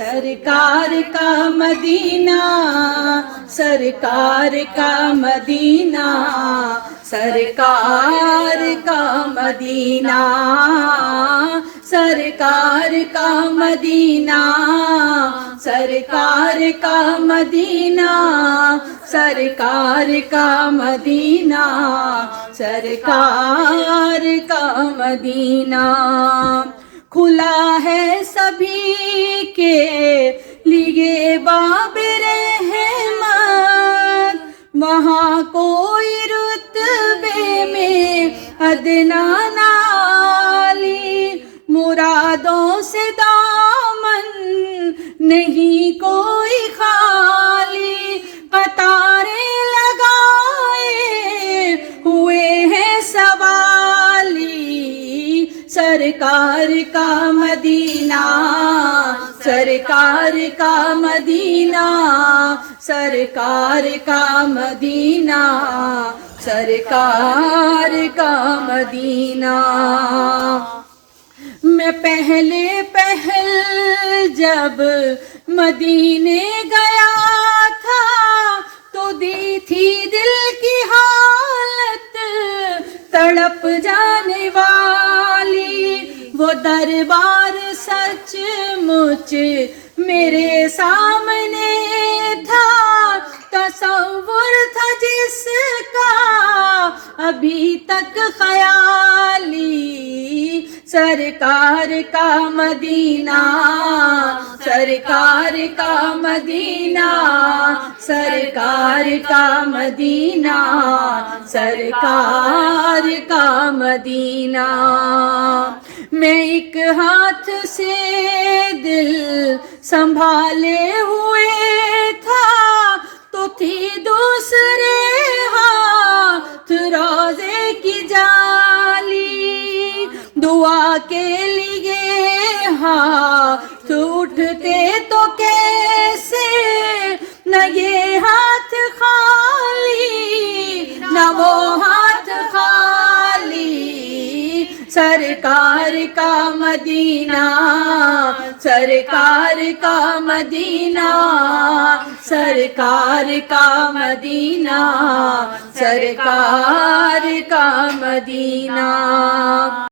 سرکار کا مدینہ، سرکار کا مدینہ، سرکار کا مدینہ، سرکار کا مدینہ، سرکار کا مدینہ، سرکار کا مدینہ، سرکار کا مدینہ کھلا ہے سبھی کے لیے باب رحمت، وہاں کوئی رتبے میں ادنا نالی، مرادوں سے دامن نہیں کوئی خالی، قطاریں لگائے ہوئے ہیں سوالی، سرکار کا مدینہ، سرکار کا مدینہ، سرکار کا مدینہ، سرکار کا مدینہ میں پہلے جب مدینے گیا تھا تو دی تھی دل کی حالت تڑپ جانے والی، وہ دربار سچ مچ میرے سامنے تھا، تصور تھا جس کا ابھی تک خیالی، سرکار کا مدینہ، سرکار کا مدینہ، سرکار کا مدینہ، سرکار کا مدینہ میں ایک ہاتھ سے دل سنبھالے ہوئے تھا تو تھی دوسرے ہاتھ روضے کی جالی، دعا کے لیے ہاتھ اٹھتے تو کیسے، نہ یہ ہاتھ خالی نہ وہ ہاتھ خالی، سرکار کا مدینہ، سرکار کا مدینہ، سرکار کا مدینہ، سرکار کا مدینہ